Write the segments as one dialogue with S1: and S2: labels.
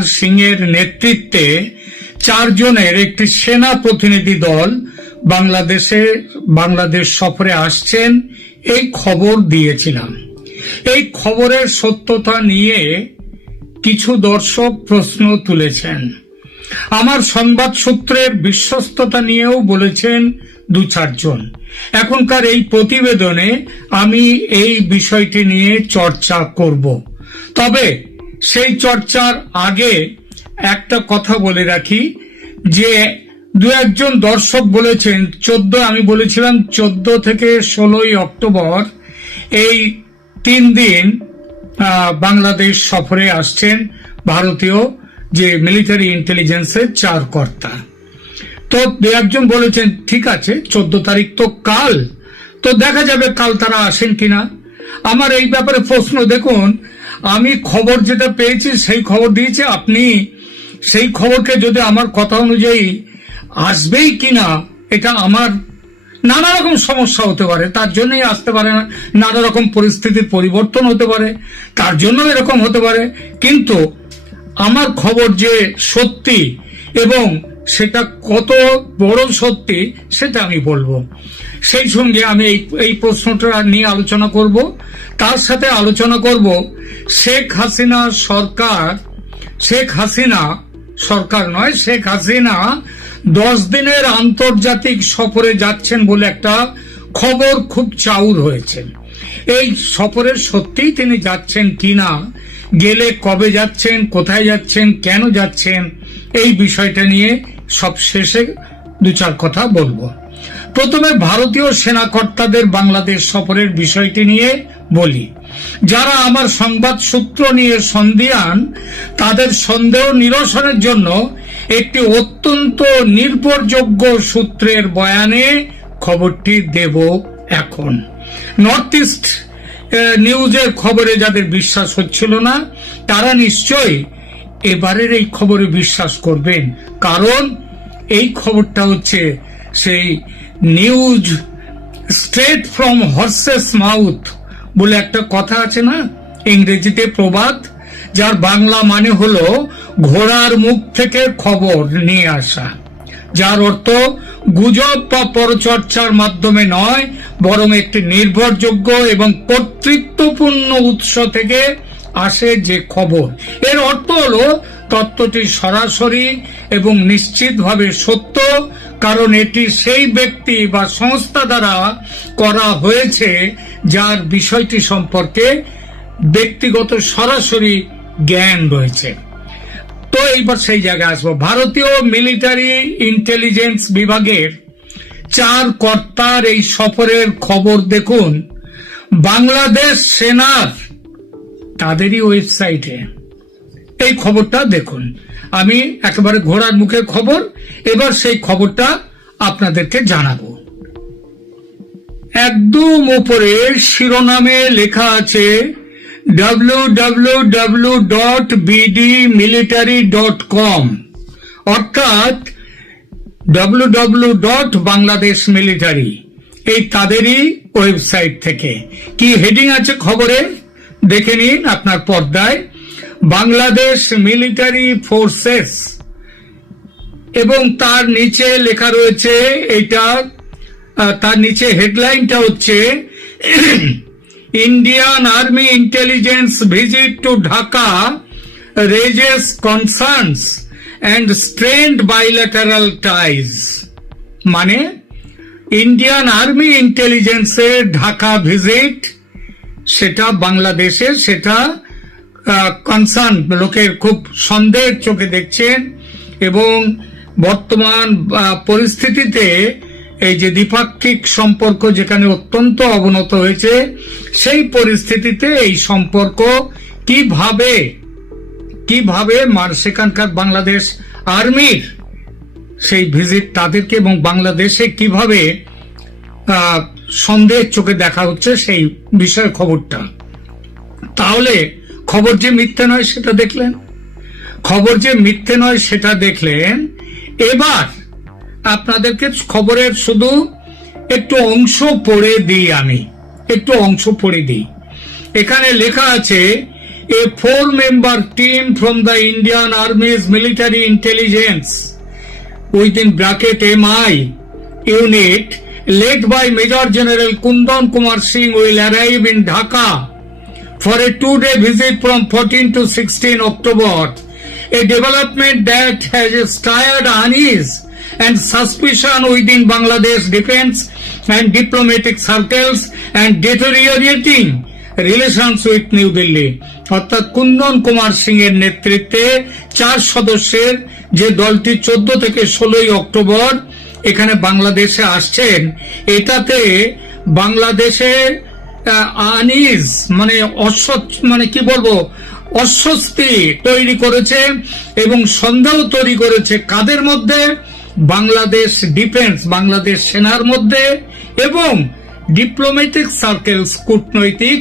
S1: কুমার সিং এর নেতৃত্বে চারজনের একটি সেনা প্রতিনিধি দল বাংলাদেশে, বাংলাদেশ সফরে আসছেন এই খবর দিয়েছিলাম। এই খবরের সত্যতা নিয়ে কিছু দর্শক প্রশ্ন তুলেছেন। আমার সংবাদ সূত্রের বিশ্বস্ততা নিয়েও বলেছেন দু চারজন। এখনকার এই প্রতিবেদনে আমি এই বিষয়টি নিয়ে চর্চা করব। তবে সেই চর্চার আগে একটা কথা বলে রাখি, যে দু একজন দর্শক বলেছেন, চোদ্দ, আমি বলেছিলাম চোদ্দ থেকে ষোলোই অক্টোবর, এই তিন দিন বাংলাদেশ সফরে আসছেন ভারতীয় যে মিলিটারি ইন্টেলিজেন্সের চার কর্তা তো দু একজন বলেছেন, ঠিক আছে, চোদ্দ তারিখ তো কাল, তো দেখা যাবে কাল তারা আসেন কিনা? আমার এই ব্যাপারে প্রশ্ন, দেখুন আমি খবর যেটা পেয়েছি, সেই খবর দিয়েছি। আপনি সেই খবরকে যদি আমার কথা অনুযায়ী আসবেই কিনা, এটা আমার নানা রকম সমস্যা হতে পারে। তার জন্যই আসতে পারে না। নানা রকম পরিস্থিতির পরিবর্তন হতে পারে। তার জন্য এরকম হতে পারে। কিন্তু আমার খবর যে সত্যি এবং সেটা কত বড় সত্যি, সেটা আমি বলব। সেই সঙ্গে আমি এই এই প্রশ্নটা নিয়ে আলোচনা করব। তার সাথে আলোচনা করব শেখ হাসিনা সরকার, শেখ হাসিনা সরকার নয়, শেখ হাসিনা দশ দিনের আন্তর্জাতিক সফরে যাচ্ছেন বলে একটা খবর খুব চাউর হয়েছে। এই সফরের সত্যিই তিনি যাচ্ছেন কিনা, গেলে কবে যাচ্ছেন, কোথায় যাচ্ছেন, কেন যাচ্ছেন, এই বিষয়টা নিয়ে সব শেষে দু চার কথা বলব। প্রথমে ভারতীয় সেনাকর্তাদের বাংলাদেশ সফরের বিষয়টি নিয়ে বলি। যারা আমার সংবাদ সূত্র নিয়ে সন্দিয়ান তাদের সন্দেহ নিরসনের জন্য একটি অত্যন্ত নির্ভরযোগ্য সূত্রের বয়ানে খবরটি দেব এখন। নর্থ ইস্ট নিউজের খবরে যাদের বিশ্বাস হচ্ছিল না, তারা নিশ্চয়ই এবারের এই খবরে বিশ্বাস করবেন। কারণ এই খবরটা হচ্ছে সেই news straight from horse's mouth বলে একটা কথা আছে না? ইংরেজিতে প্রবাদ, যার বাংলা মানে হলো ঘোড়ার মুখ থেকে খবর নিয়ে আসা। যার অর্থ গুজব বা পরচর্চার মাধ্যমে নয়, বরং একটি নির্ভরযোগ্য এবং কর্তৃত্বপূর্ণ উৎস থেকে আসে যে খবর। এর অর্থ হলো তত্ত্বটি সরাসরি এবং নিশ্চিতভাবে সত্য কারণ এটি সেই ব্যক্তি বা সংস্থা দ্বারা করা হয়েছে যার বিষয়টি সম্পর্কে ব্যক্তিগত সরাসরি জ্ঞান রয়েছে। তো এইবার সেই জায়গায় আসব। ভারতীয় মিলিটারি ইন্টেলিজেন্স বিভাগের চার কর্তার এই সফরের খবর দেখুন। বাংলাদেশ সেনার তাদেরই ওয়েবসাইটে। এই খবরটা দেখুন। আমি একেবারে ঘোড়ার মুখে খবর, এবার সেই খবরটা আপনাদেরকে জানাব। একদম উপরে শিরোনামে লেখা আছে W W W dot BD military dot com অর্থাৎ W W dot Bangladesh military এই তাদেরই ওয়েবসাইট থেকে। কি হেডিং আছে খবরে? দেখে নিন আপনার পর্দায়। বাংলাদেশ মিলিটারি ফোর্সেস এবং তার নিচে লেখা রয়েছে এটা তার নিচে হেডলাইনটা হচ্ছে, Indian army intelligence visit to Dhaka raises concerns and strained bilateral ties মানে ইন্ডিয়ান আর্মি ইন্টেলিজেন্সের ঢাকা ভিজিট সেটা বাংলাদেশের সেটা কনসার্ন লোকের খুব সন্দেহের চোখে দেখছেন এবং বর্তমান পরিস্থিতিতে এই যে দ্বিপাক্ষিক সম্পর্ক যেখানে অত্যন্ত অবনত হয়েছে, সেই পরিস্থিতিতে এই সম্পর্ক কীভাবে কীভাবে মার, সেখানকার বাংলাদেশ আর্মির সেই ভিজিট তাদেরকে এবং বাংলাদেশে কীভাবে সন্দেহের চোখে দেখা হচ্ছে সেই বিষয়ে খবরটা। তাহলে খবর যে মিথ্যে নয় সেটা দেখলেন? খবর যে মিথ্যে নয় সেটা দেখলেন? এবার আপনাদেরকে খবরের শুধু একটু অংশ পড়ে দিই আমি। একটু অংশ পড়ে দিই। এখানে লেখা আছে a four member team from the Indian army's military intelligence within bracket M I unit led by major general Kundan Kumar Singh will arrive in Dhaka for a two-day visit from 14 to 16 October, a development that has stirred unease and suspicion within Bangladesh defense and diplomatic circles and deteriorating relations with New Delhi অর্থাৎ কুন্দন কুমার সিং এর নেতৃত্বে চার সদস্যের যে দলটি চোদ্দ থেকে ষোলোই অক্টোবর এখানে বাংলাদেশে আসছেন এটাতে বাংলাদেশের আনিজ মানে অস্বচ্ছ মানে কি বলব, অস্বস্তি তৈরি করেছে এবং সন্দেহ তৈরি করেছে কাদের মধ্যে? বাংলাদেশ ডিফেন্স, বাংলাদেশ সেনার মধ্যে এবং ডিপ্লোম্যাটিক সার্কেলস কূটনৈতিক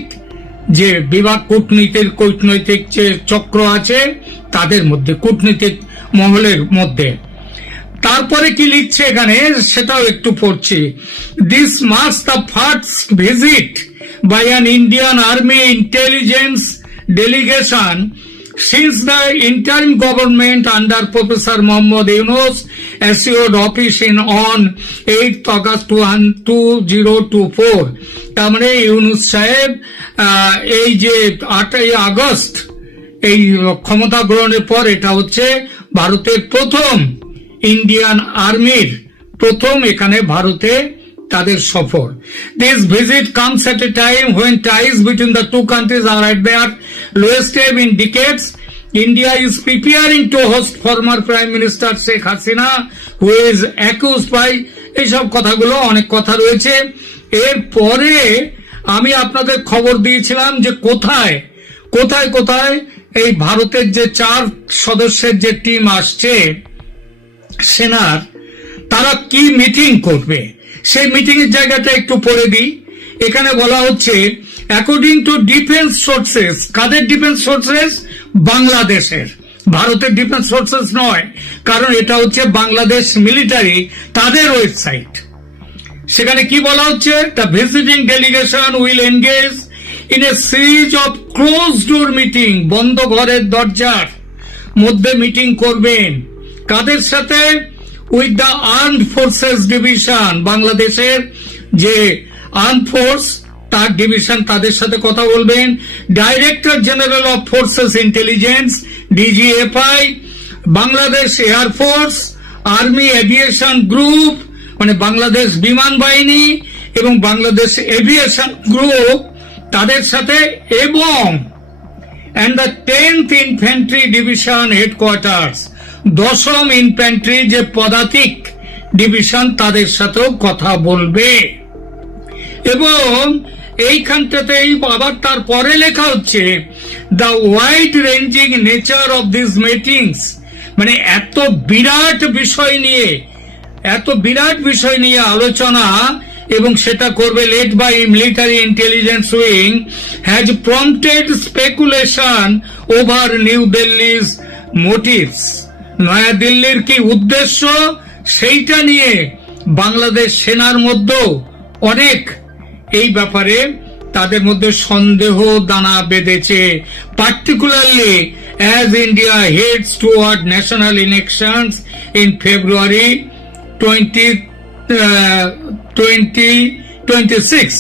S1: যে বিভাগ, কূটনীতির, কূটনৈতিক যে চক্র আছে, তাদের মধ্যে, কূটনীতিক মহলের মধ্যে। তারপরে কি লিখছে এখানে? সেটাও একটু পড়ছি। This marks the first visit by an Indian army intelligence delegation since the interim government under Professor Mohammad Yunus assured office in on 8th August 2024 তার মানে ইউনুস সাহেব এই যে আটই আগস্ট, এই ক্ষমতা গ্রহণের পর এটা হচ্ছে ভারতের প্রথম ইন্ডিয়ান আর্মির প্রথম এখানে ভারতে তাদের সফর। This visit comes at a time when ties between the two countries are at their lowest ebb in decades India is preparing to host former prime minister Sheikh Hasina who is accused by এইসব কথাগুলো, অনেক কথা রয়েছে। এরপরে আমি আপনাদের খবর দিয়েছিলাম যে কোথায় কোথায় কোথায় এই ভারতের যে চার সদস্যের যে টিম আসছে, সেনার, তারা কি মিটিং করবে? সেই মিটিং এর জায়গাটা একটু পড়ে দিই। এখানে বলা হচ্ছে অ্যাকর্ডিং টু ডিফেন্স সোর্সেস কাদের ডিফেন্স সোর্সেস বাংলাদেশের। ভারতের ডিফেন্স সোর্সেস নয়, কারণ এটা হচ্ছে বাংলাদেশ মিলিটারি তাদের ওয়েবসাইট সেখানে কি বলা হচ্ছে? The visiting delegation will engage in a series of closed door meeting বন্ধ ঘরের দরজার মধ্যে মিটিং করবেন। কাদের সাথে? With the armed forces division বাংলাদেশের যে আর্ম ফোর্স তার ডিভিশন তাদের সাথে কথা বলবেন। Director general of forces intelligence DGFI Bangladesh air force army aviation group মানে বাংলাদেশ বিমান বাহিনী এবং বাংলাদেশ এভিয়েশন গ্রুপ তাদের সাথে এবং and the 10th Infantry division Headquarters দশম ইনফ্যান্ট্রি যে পদাতিক ডিভিশন তাদের সাথেও কথা বলবে। এবং এইখানটাতেই আবার তারপরে লেখা হচ্ছে the wide ranging nature of this meetings মানে এত বিরাট বিষয় নিয়ে, এত বিরাট বিষয় নিয়ে আলোচনা, এবং সেটা করবে led by military intelligence wing has prompted speculation over New Delhi's motives নয়াদিল্লির কি উদ্দেশ্য? সেইটা নিয়ে বাংলাদেশ সেনার মধ্যেও অনেক এই ব্যাপারে তাদের মধ্যে সন্দেহ দানা বেঁধেছে। Particularly as India heads toward national elections in February twenty twenty twenty six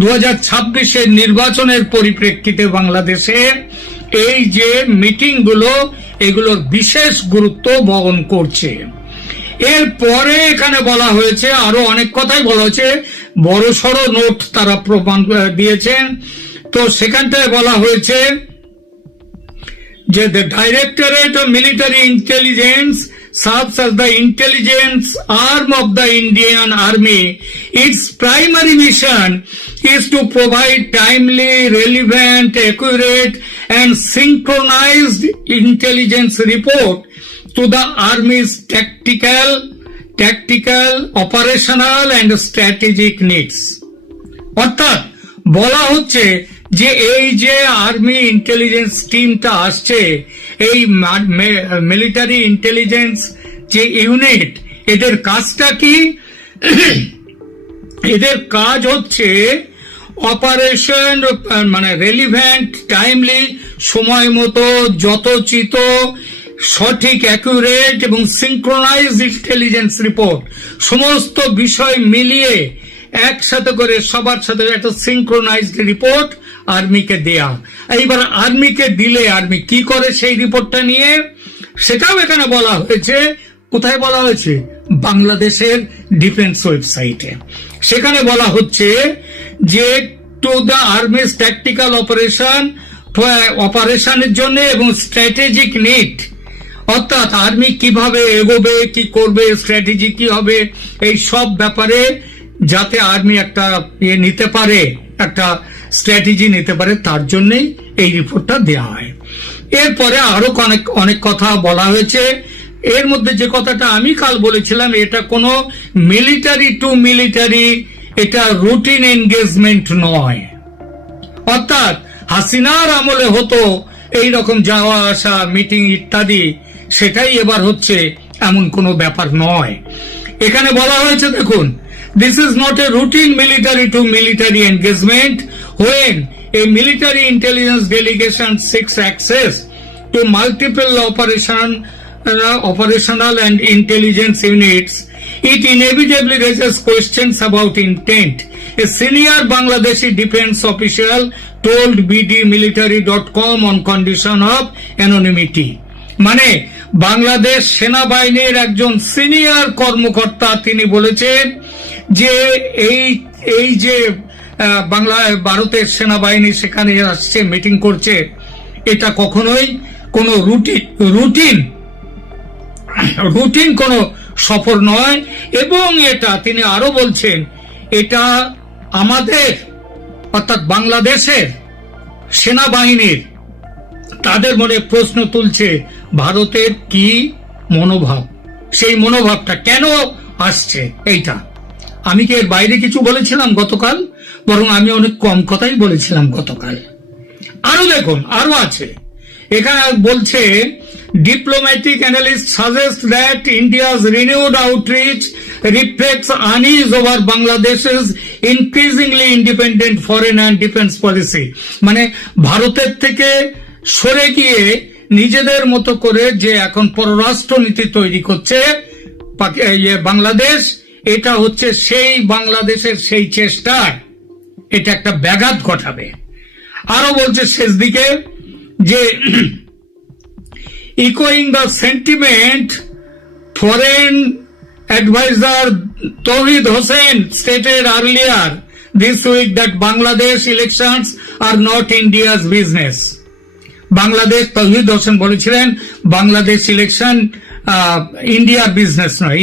S1: দু হাজার ছাব্বিশের নির্বাচনের পরিপ্রেক্ষিতে বাংলাদেশে এই যে মিটিংগুলো এগুলোর বিশেষ গুরুত্ব বহন করছে। এরপরে এখানে বলা হয়েছে, আরও অনেক কথাই বলা হয়েছে, বড় সড়ো নোট তারা প্রমাণ দিয়েছেন। তো সেখান থেকে বলা হয়েছে যে directorate of military intelligence serves of the intelligence arm of the Indian army its primary mission is to provide timely relevant accurate and synchronized intelligence report to the Army's tactical, tactical, operational and strategic needs. অর্থাৎ বলা হচ্ছে যে এই যে army intelligence টিমটা আসছে এই military intelligence যে ইউনিট এদের কাজটা কি এদের কাজ হচ্ছে অপারেশন মানে রেলিভেন্ট টাইমলি সময় মতো যথোচিত সঠিক অ্যাকুরেট এবং সিঙ্ক্রোনাইজ ইন্টেলিজেন্স রিপোর্ট সমস্ত বিষয় মিলিয়ে একসাথে করে সবার সাথে একটা সিঙ্ক্রোনাইজড রিপোর্ট আর্মিকে দেয়া। এইবার আর্মিকে দিলে আর্মি কি করে সেই রিপোর্টটা নিয়ে? সেটাও এখানে বলা হয়েছে। কোথায় বলা হয়েছে? বাংলাদেশের ডিফেন্স ওয়েবসাইটে সেখানে বলা হচ্ছে যে to the army's tactical operation অপারেশনের জন্য এবং স্ট্র্যাটেজিক নিড অর্থাৎ আর্মি কীভাবে এগোবে, কি করবে স্ট্র্যাটেজি কি হবে, এই সব ব্যাপারে যাতে আর্মি একটা ইয়ে নিতে পারে, একটা স্ট্র্যাটেজি নিতে পারে, তার জন্যই এই রিপোর্টটা দেওয়া হয়। এরপরে আরও অনেক অনেক কথা বলা হয়েছে। এর মধ্যে যে কথাটা আমি কাল বলেছিলাম, এটা কোনো মিলিটারি টু মিলিটারি এটা রুটিন এনগেজমেন্ট নয়। অর্থাৎ হাসিনার আমলে হতো এই রকম যাওয়া আসা মিটিং ইত্যাদি সেটাই এবার হচ্ছে এমন কোনো ব্যাপার নয়। এখানে বলা হয়েছে দেখুন this is not a routine military to military engagement when a military intelligence delegation seeks access to multiple uh, operational and intelligence units, it inevitably raises questions about intent. A senior Bangladeshi defense official told bdmilitary.com on condition of anonymity. মানে বাংলাদেশ সেনাবাহিনীর একজন senior কর্মকর্তা তিনি বলেছেন যে এই এই যে বাংলা ভারতের সেনাবাহিনী সেখানে আসছে মিটিং করছে এটা কখনোই কোনো রুটিন রুটিন রুটিন কোনো সফর নয়, এবং এটা তিনি আরও বলছেন, এটা আমাদের, অর্থাৎ বাংলাদেশের সেনাবাহিনীর, তাদের মনে প্রশ্ন তুলছে ভারতের কি মনোভাব? সেই মনোভাবটা কেন আসছে এইটা? আমি কি এর বাইরে কিছু বলেছিলাম গতকাল? বরং আমি অনেক কম কথাই বলেছিলাম গতকাল। আরও দেখুন আরও আছে। এখানে বলছে diplomatic analyst suggest that India's renewed outreach reflects unease over বাংলাদেশের increasingly independent foreign and defence policy মানে ভারতের থেকে সরে গিয়ে নিজেদের মতো করে যে এখন পররাষ্ট্র নীতি তৈরি করছে ইয়ে বাংলাদেশ, এটা হচ্ছে সেই বাংলাদেশের সেই চেষ্টার এটা একটা ব্যাঘাত ঘটাবে। আরও বলছে শেষ দিকে যে ইকোয়িং the sentiment foreign adviser Touhid Hossain stated earlier this week that Bangladesh elections are not India's business Bangladesh Touhid Hossain বলেছিলেন বাংলাদেশ ইলেকশন ইন্ডিয়ার বিজনেস নয়